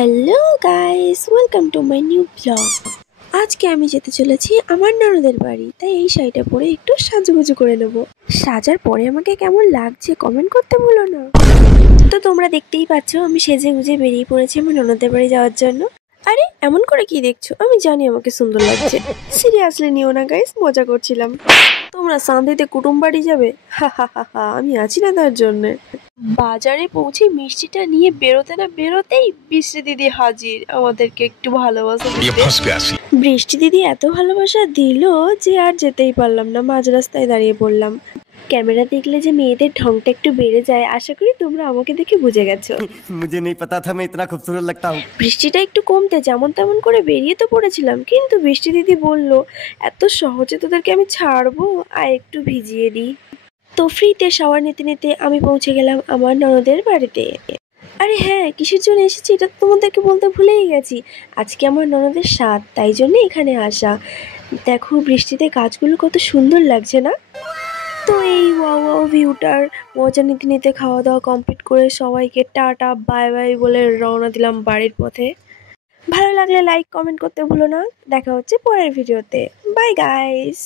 Hello guys, welcome to my new blog. আজকে আমি যেতে চলেছি আমার ননদের বাড়ি, তাই এই শাড়িটা পরে একটু সাজুগুজু করে নেব। সাজার পরে আমাকে কেমন লাগছে কমেন্ট করতে ভুলো না। তো তোমরা দেখতেই পাচ্ছ আমি সেজে গুজে বেরিয়ে পড়েছি আমার ননদের বাড়ি যাওয়ার জন্য। আরে এমন করে কি দেখছো? আমি জানি আমাকে সুন্দর লাগছে, সিরিয়াসলি নিও না গাইস, মজা করছিলাম। তোমরা শান্তিতে কুটুম বাড়ি যাবে, হা হা হা হা, আমি আছি না তার জন্য। বাজারে পৌঁছে মিষ্টিটা নিয়ে বেরোতে না বেরোতেই বৃষ্টি দিদি হাজির আমাদেরকে একটু ভালোবাসা দিতে। বৃষ্টি দিদি এত ভালোবাসা দিল যে আর যেতেই পারলাম না, মাঝ রাস্তায় দাঁড়িয়ে পড়লাম। ক্যামেরা দেখলে যে মেয়েদের ঢংটা একটু বেড়ে যায়, আশা করি তোমরা আমাকে দেখে বুঝে গেছো। मुझे नहीं पता था मैं इतना खूबसूरत लगता हूँ। বৃষ্টিটা একটু কমতে যেমন তেমন করে বেরিয়ে তো পড়েছিলাম, কিন্তু বৃষ্টি দিদি বলল এত সহজে তোদেরকে আমি ছাড়বো, আর একটু ভিজিয়ে দিই। তো ফ্রিতে শাওয়ার নিতে নিতে আমি পৌঁছে গেলাম আমার ননদের বাড়িতে। আরে হ্যাঁ, কিসের জন্য এসেছি এটা তো তোমাদেরকে বলতে ভুলেই গেছি। আজকে আমার ননদের সাধ, তাই জন্য এখানে আসা। দেখো বৃষ্টিতে গাছগুলো কত সুন্দর লাগছে না? তো এই ওয়াও ভিউটার মজা নিতে নিতে খাওয়া দাওয়া কমপ্লিট করে সবাইকে টাটা বাই বাই বলে রওনা দিলাম বাড়ির পথে। ভালো লাগলে লাইক কমেন্ট করতে ভুলো না। দেখা হচ্ছে পরের ভিডিওতে। Bye guys.